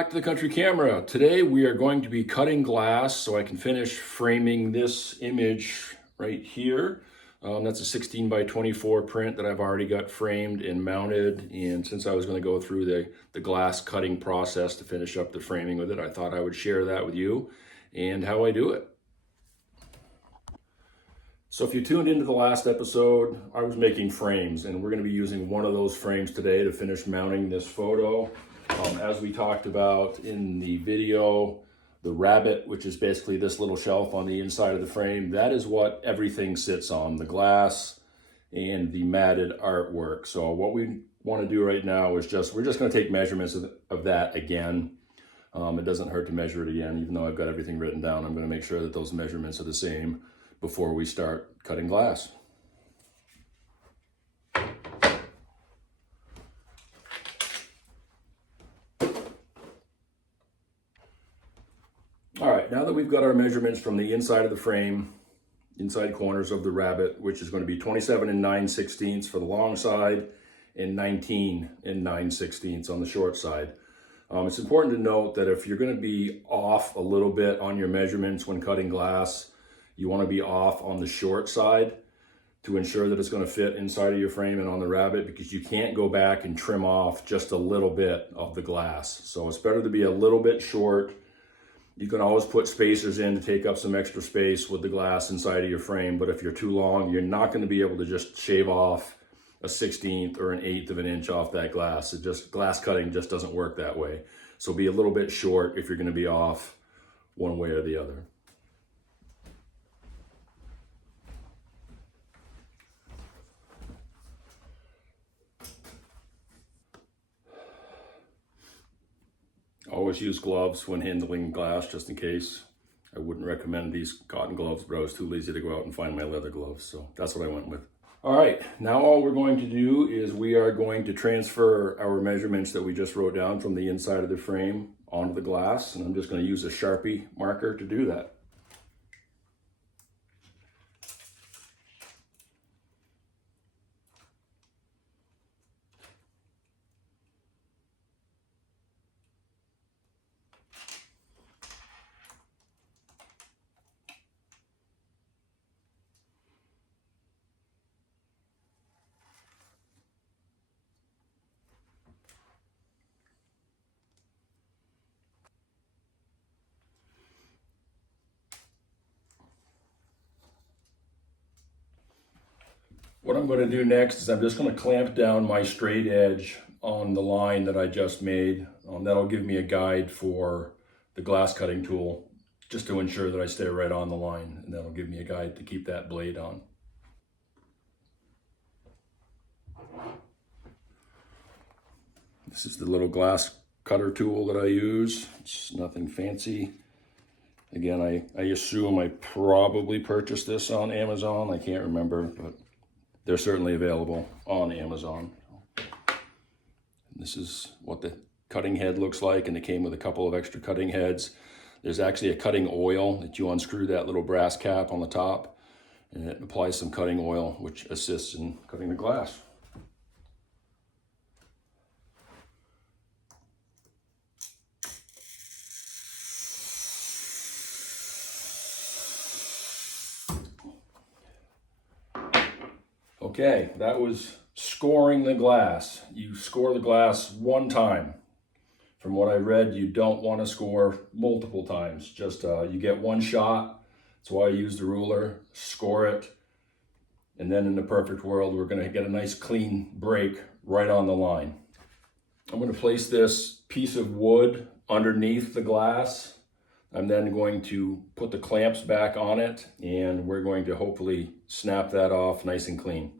back to the Country Camera. Today we are going to be cutting glass so I can finish framing this image right here. That's a 16 by 24 print that I've already got framed and mounted. And since I was going to go through the glass cutting process to finish up the framing with it, I thought I would share that with you and how I do it. So if you tuned into the last episode, I was making frames, and we're going to be using one of those frames today to finish mounting this photo. As we talked about in the video, the rabbit, which is basically this little shelf on the inside of the frame, that is what everything sits on, the glass and the matted artwork. So what we want to do right now is we're just going to take measurements of that again. It doesn't hurt to measure it again, even though I've got everything written down. I'm going to make sure that those measurements are the same before we start cutting glass. All right, now that we've got our measurements from the inside of the frame, inside corners of the rabbit, which is going to be 27 9/16 for the long side and 19 9/16 on the short side. It's important to note that if you're going to be off a little bit on your measurements when cutting glass, you want to be off on the short side to ensure that it's going to fit inside of your frame and on the rabbit, because you can't go back and trim off just a little bit of the glass. So it's better to be a little bit short. You can always put spacers in to take up some extra space with the glass inside of your frame, but if you're too long, you're not going to be able to just shave off a 1/16 or an 1/8 of an inch off that glass. Glass cutting just doesn't work that way. So be a little bit short if you're going to be off one way or the other. Always use gloves when handling glass, just in case. I wouldn't recommend these cotton gloves, but I was too lazy to go out and find my leather gloves, so that's what I went with. All right, now all we're going to do is we are going to transfer our measurements that we just wrote down from the inside of the frame onto the glass, and I'm just going to use a Sharpie marker to do that. What I'm going to do next is I'm just going to clamp down my straight edge on the line that I just made. That'll give me a guide for the glass cutting tool, just to ensure that I stay right on the line, and that'll give me a guide to keep that blade on. This is the little glass cutter tool that I use. It's nothing fancy. Again, I assume I probably purchased this on Amazon. I can't remember, but they're certainly available on Amazon. This is what the cutting head looks like, and it came with a couple of extra cutting heads. There's actually a cutting oil that you unscrew that little brass cap on the top, and it applies some cutting oil, which assists in cutting the glass. Okay, that was scoring the glass. You score the glass one time. From what I read, you don't want to score multiple times. Just you get one shot. That's why I use the ruler, score it. And then in the perfect world, we're going to get a nice clean break right on the line. I'm going to place this piece of wood underneath the glass. I'm then going to put the clamps back on it, and we're going to hopefully snap that off nice and clean.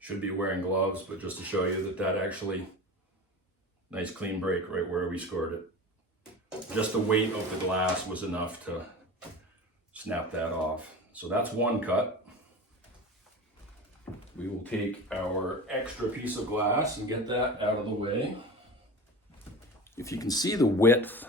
Should be wearing gloves, but just to show you that actually, nice clean break right where we scored it. Just the weight of the glass was enough to snap that off. So that's one cut. We will take our extra piece of glass and get that out of the way. If you can see the width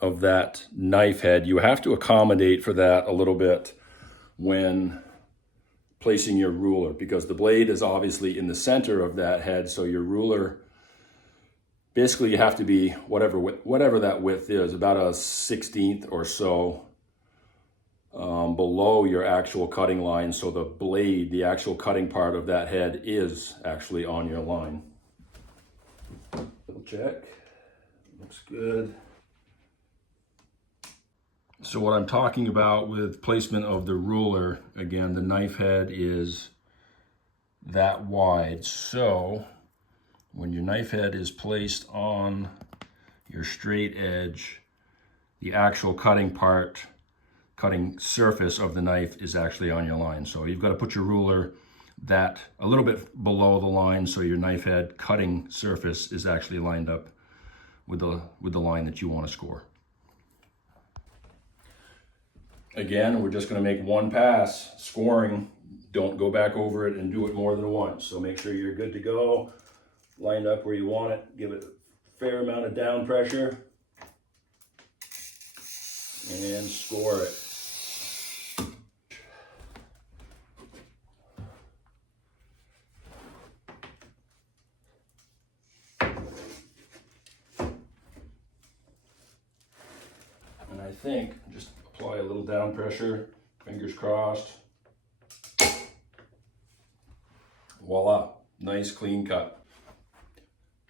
of that knife head, you have to accommodate for that a little bit when placing your ruler, because the blade is obviously in the center of that head, so your ruler, basically you have to be whatever that width is, about a 1/16 or so below your actual cutting line, so the blade, the actual cutting part of that head, is actually on your line. Double check, looks good. So what I'm talking about with placement of the ruler, again, the knife head is that wide. So when your knife head is placed on your straight edge, the actual cutting surface of the knife is actually on your line. So you've got to put your ruler that a little bit below the line, so your knife head cutting surface is actually lined up with the line that you want to score. Again, we're just going to make one pass scoring. Don't go back over it and do it more than once. So make sure you're good to go, lined up where you want it. Give it a fair amount of down pressure and score it. And I think just apply a little down pressure, fingers crossed. Voila, nice clean cut.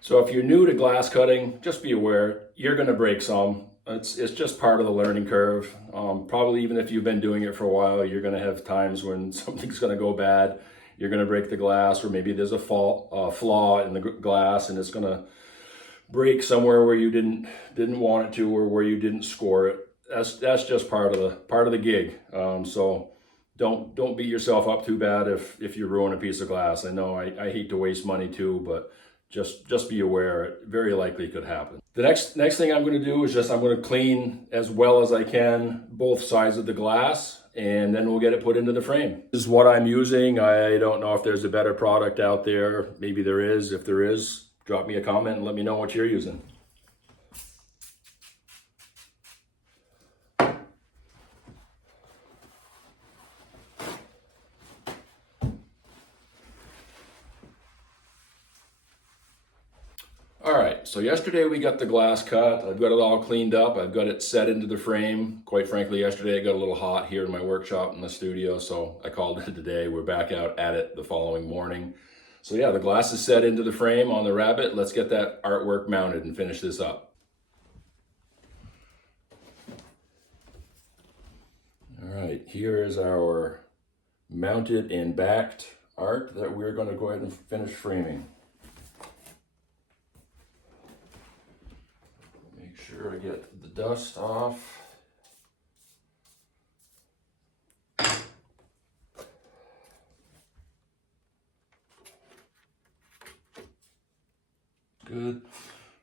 So if you're new to glass cutting, just be aware, you're gonna break some. It's just part of the learning curve. Probably even if you've been doing it for a while, you're gonna have times when something's gonna go bad. You're gonna break the glass, or maybe there's a flaw in the glass and it's gonna break somewhere where you didn't want it to, or where you didn't score it. That's just part of the gig. So don't beat yourself up too bad if you ruin a piece of glass. I know I hate to waste money too, but just be aware, it very likely could happen. The next thing I'm going to do is I'm going to clean as well as I can both sides of the glass, and then we'll get it put into the frame. This is what I'm using. I don't know if there's a better product out there. Maybe there is. If there is, drop me a comment and let me know what you're using. All right, so yesterday we got the glass cut. I've got it all cleaned up. I've got it set into the frame. Quite frankly, yesterday it got a little hot here in my workshop in the studio, so I called it today. We're back out at it the following morning. So yeah, the glass is set into the frame on the rabbit. Let's get that artwork mounted and finish this up. All right, here is our mounted and backed art that we're going to go ahead and finish framing. Make sure I get the dust off. Good.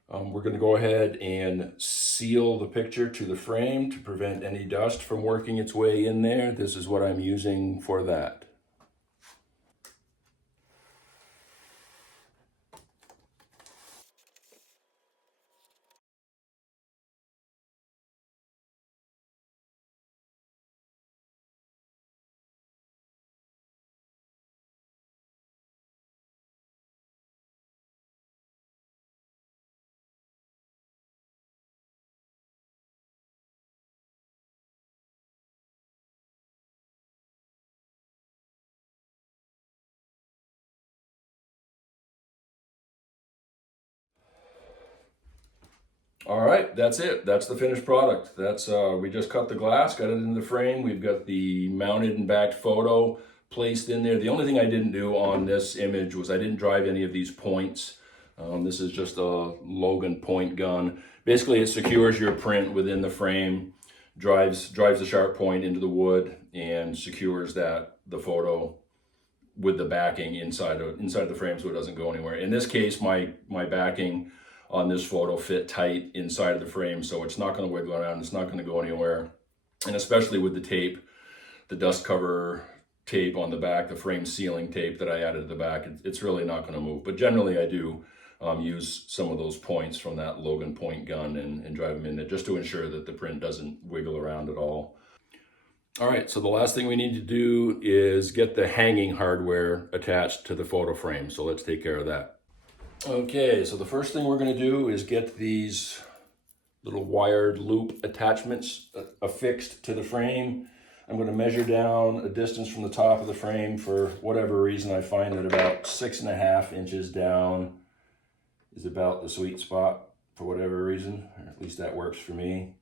We're going to go ahead and seal the picture to the frame to prevent any dust from working its way in there. This is what I'm using for that. All right, that's it. That's the finished product. That's we just cut the glass, got it in the frame. We've got the mounted and backed photo placed in there. The only thing I didn't do on this image was I didn't drive any of these points. This is just a Logan point gun. Basically, it secures your print within the frame, drives the sharp point into the wood, and secures the photo with the backing inside the frame, so it doesn't go anywhere. In this case, my backing on this photo fit tight inside of the frame, so it's not going to wiggle around, it's not going to go anywhere. And especially with the tape, the dust cover tape on the back, the frame sealing tape that I added at the back, it's really not going to move. But generally I do use some of those points from that Logan point gun and drive them in there just to ensure that the print doesn't wiggle around at all. All right, so the last thing we need to do is get the hanging hardware attached to the photo frame. So let's take care of that. Okay, so the first thing we're going to do is get these little wired loop attachments affixed to the frame. I'm going to measure down a distance from the top of the frame. For whatever reason, I find that about 6.5 inches down is about the sweet spot for whatever reason, or at least that works for me.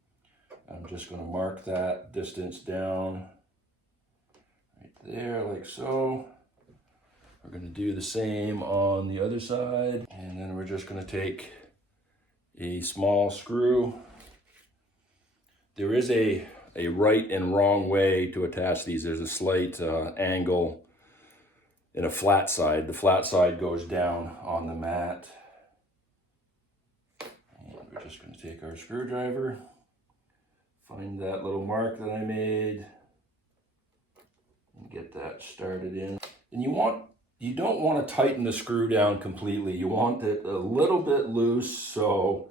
I'm just going to mark that distance down right there, like so. We're going to do the same on the other side, and then we're just going to take a small screw. There is a right and wrong way to attach these. There's a slight angle in a flat side. The flat side goes down on the mat. And we're just going to take our screwdriver, find that little mark that I made, and get that started in. And you don't want to tighten the screw down completely. You want it a little bit loose so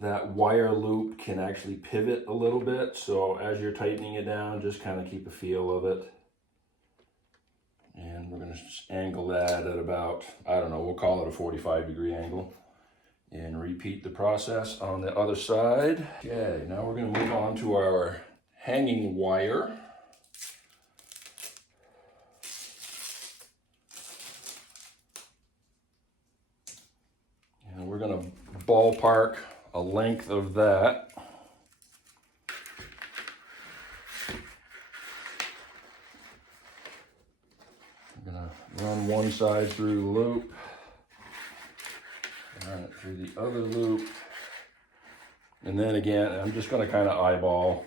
that wire loop can actually pivot a little bit. So as you're tightening it down, just kind of keep a feel of it. And we're going to angle that at about, I don't know, we'll call it a 45-degree angle. And repeat the process on the other side. Okay, now we're going to move on to our hanging wire. And we're going to ballpark a length of that. I'm going to run one side through the loop, run it through the other loop, and then again, I'm just going to kind of eyeball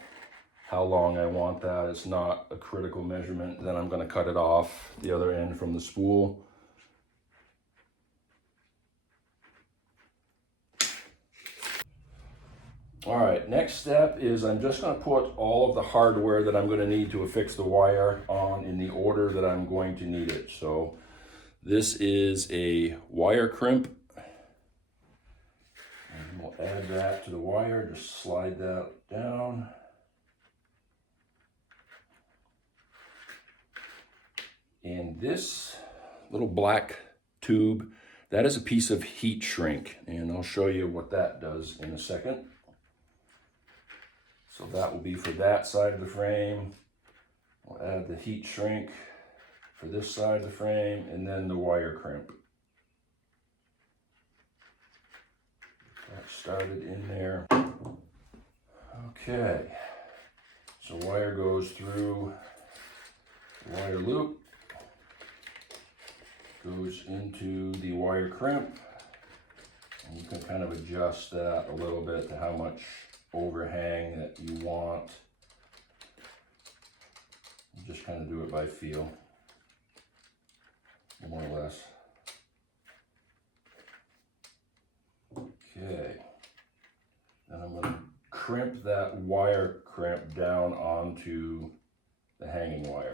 how long I want that. It's not a critical measurement. Then I'm going to cut it off the other end from the spool. All right, next step is I'm just going to put all of the hardware that I'm going to need to affix the wire on in the order that I'm going to need it. So this is a wire crimp. And we'll add that to the wire, just slide that down. And this little black tube, that is a piece of heat shrink, and I'll show you what that does in a second. So that will be for that side of the frame. We'll add the heat shrink for this side of the frame, and then the wire crimp. That started in there. Okay, so wire goes through the wire loop, goes into the wire crimp, and you can kind of adjust that a little bit to how much overhang that you want. You just kind of do it by feel, more or less. Okay, then I'm going to crimp that wire crimp down onto the hanging wire.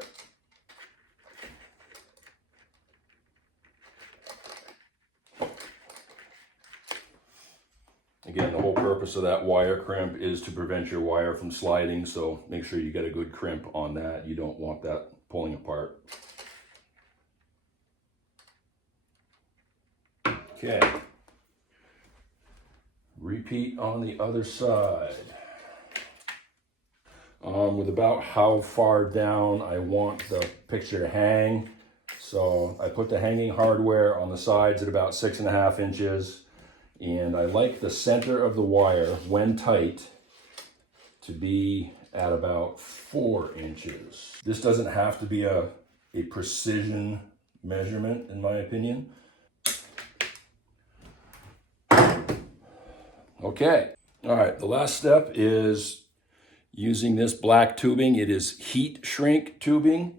Again, the whole purpose of that wire crimp is to prevent your wire from sliding, so make sure you get a good crimp on that. You don't want that pulling apart. Okay. Repeat on the other side. With about how far down I want the picture to hang. So I put the hanging hardware on the sides at about 6.5 inches. And I like the center of the wire, when tight, to be at about 4 inches. This doesn't have to be a precision measurement, in my opinion. Okay, all right, the last step is using this black tubing. It is heat shrink tubing.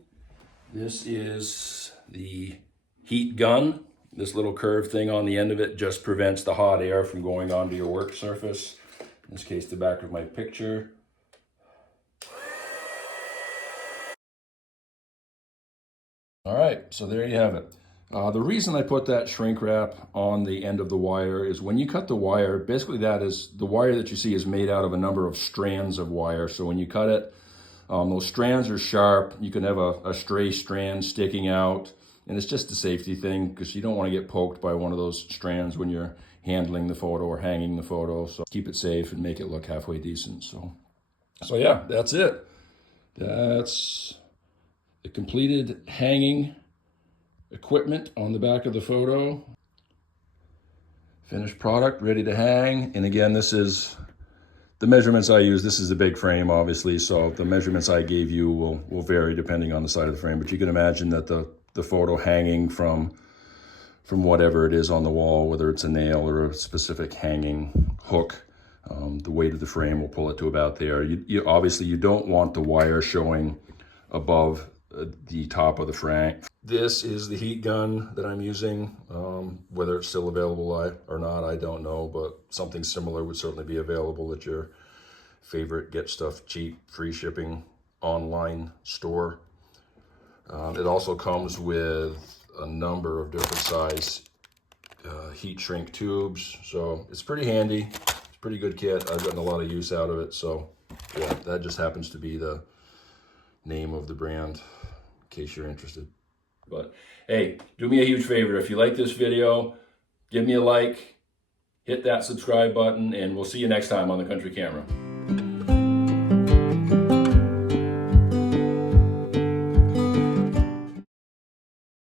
This is the heat gun. This little curved thing on the end of it just prevents the hot air from going onto your work surface. In this case, the back of my picture. All right, so there you have it. The reason I put that shrink wrap on the end of the wire is when you cut the wire, basically that is, the wire that you see is made out of a number of strands of wire. So when you cut it, those strands are sharp. You can have a stray strand sticking out, and it's just a safety thing because you don't want to get poked by one of those strands when you're handling the photo or hanging the photo. So keep it safe and make it look halfway decent. So yeah, that's it. That's the completed hanging equipment on the back of the photo. Finished product, ready to hang. And again, this is the measurements I use. This is the big frame, obviously, so the measurements I gave you will vary depending on the side of the frame. But you can imagine that the photo hanging from whatever it is on the wall, whether it's a nail or a specific hanging hook, the weight of the frame will pull it to about there. You obviously you don't want the wire showing above the top of the frame. This is the heat gun that I'm using. Whether it's still available or not, I don't know, but something similar would certainly be available at your favorite get stuff cheap, free shipping online store. It also comes with a number of different size heat shrink tubes, so it's pretty handy. It's a pretty good kit. I've gotten a lot of use out of it, so yeah, that just happens to be the name of the brand, in case you're interested. But hey, do me a huge favor. If you like this video, give me a like, hit that subscribe button, and we'll see you next time on The Country Camera.